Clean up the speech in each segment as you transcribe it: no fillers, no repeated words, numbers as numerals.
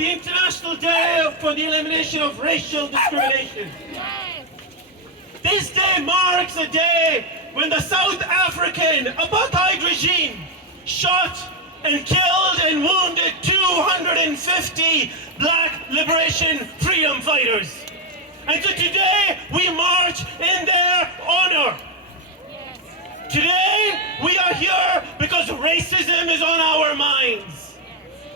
the International Day for the Elimination of Racial Discrimination. This day marks a day when the South African apartheid regime shot and killed and wounded 250 black liberation freedom fighters. And so today we march in their honor. Today we are here because racism is on our minds.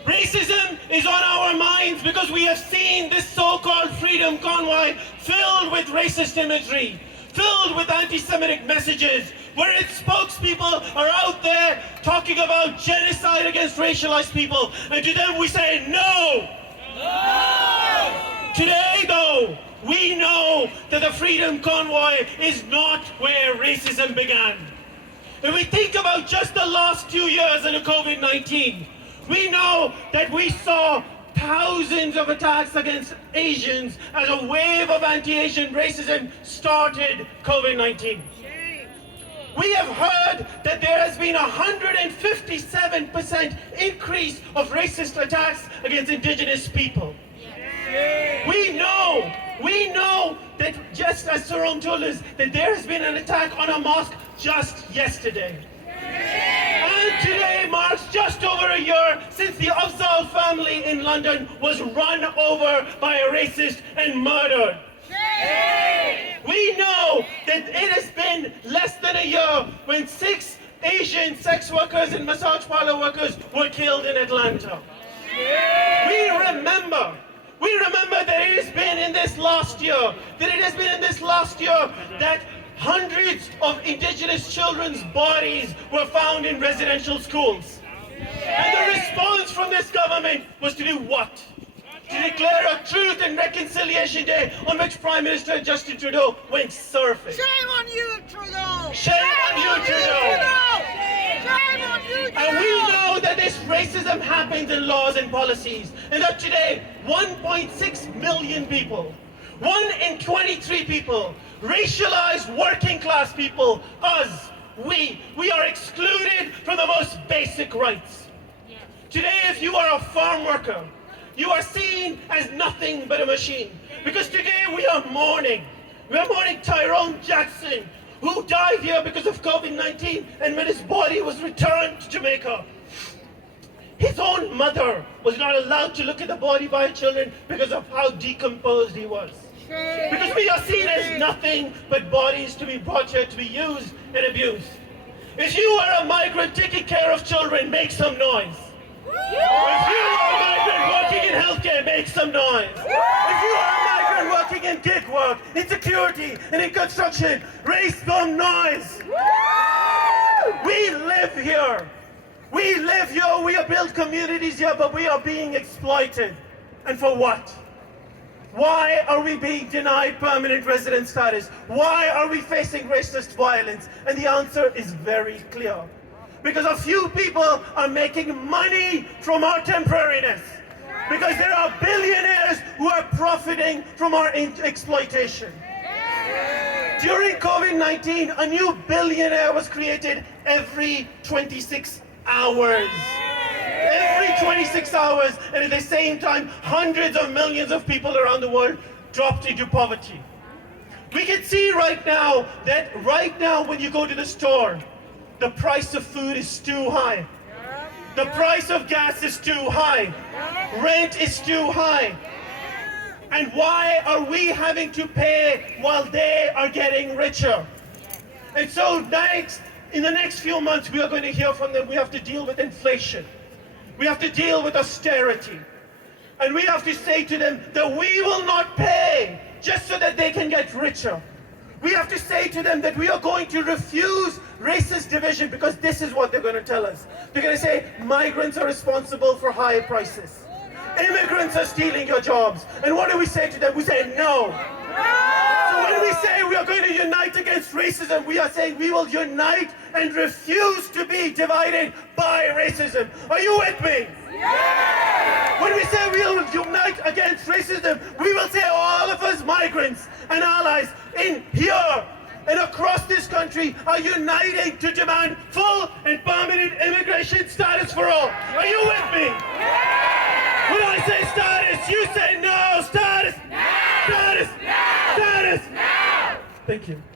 Racism is on our minds because we have seen this so-called freedom convoy filled with racist imagery, filled with anti-Semitic messages, where its spokespeople are out there talking about genocide against racialized people. And to them we say no. No! Today though, we know that the freedom convoy is not where racism began. If we think about just the last 2 years in COVID-19, we know that we saw thousands of attacks against Asians as a wave of anti-Asian racism started COVID-19. We have heard that there has been a 157% increase of racist attacks against indigenous people. We know that, just as Sarong told us, that there has been an attack on a mosque just yesterday. And today marks just over a year since the Afzal family in London was run over by a racist and murdered. We know that it has been less than a year when 6 Asian sex workers and massage parlor workers were killed in Atlanta. We remember that it has been in this last year, that hundreds of indigenous children's bodies were found in residential schools. And the response from this government was to do what? To declare a Truth and Reconciliation Day on which Prime Minister Justin Trudeau went surfing. Shame on you, Trudeau! Shame on you, Trudeau! Shame on you, Trudeau! And we know that this racism happens in laws and policies, and that today 1.6 million people, 1 in 23 people, racialized working class people, us, we are excluded from the most basic rights. Today, if you are a farm worker, you are seen as nothing but a machine. Because today we are mourning. We are mourning Tyrone Jackson, who died here because of COVID-19, and when his body was returned to Jamaica, his own mother was not allowed to look at the body by her children because of how decomposed he was. Because we are seen as nothing but bodies to be brought here to be used and abused. If you are a migrant taking care of children, make some noise. If you are a migrant working in healthcare, make some noise. If you are a migrant working in gig work, in security, and in construction, raise some noise. We live here. We live here, we have built communities here, but we are being exploited. And for what? Why are we being denied permanent resident status? Why are we facing racist violence? And the answer is very clear. Because a few people are making money from our temporariness. Because there are billionaires who are profiting from our exploitation. During COVID-19, a new billionaire was created every 26 hours. Every 26 hours, and at the same time, hundreds of millions of people around the world dropped into poverty. We can see right now that when you go to the store, the price of food is too high. The price of gas is too high. Rent is too high. And why are we having to pay while they are getting richer? And so in the next few months, we are going to hear from them. We have to deal with inflation. We have to deal with austerity. And we have to say to them that we will not pay just so that they can get richer. We have to say to them that we are going to refuse racist division, because this is what they're going to tell us. They're going to say migrants are responsible for high prices. Immigrants are stealing your jobs. And what do we say to them? We say no. So when we say we are going to unite against racism, we are saying we will unite and refuse to be divided by racism. Are you with me? Yeah! When we say we will unite against racism, we will say all of us migrants and allies in here and across this country are uniting to demand full and permanent immigration status for all. Are you with me? Yeah! When I say status, Thank you.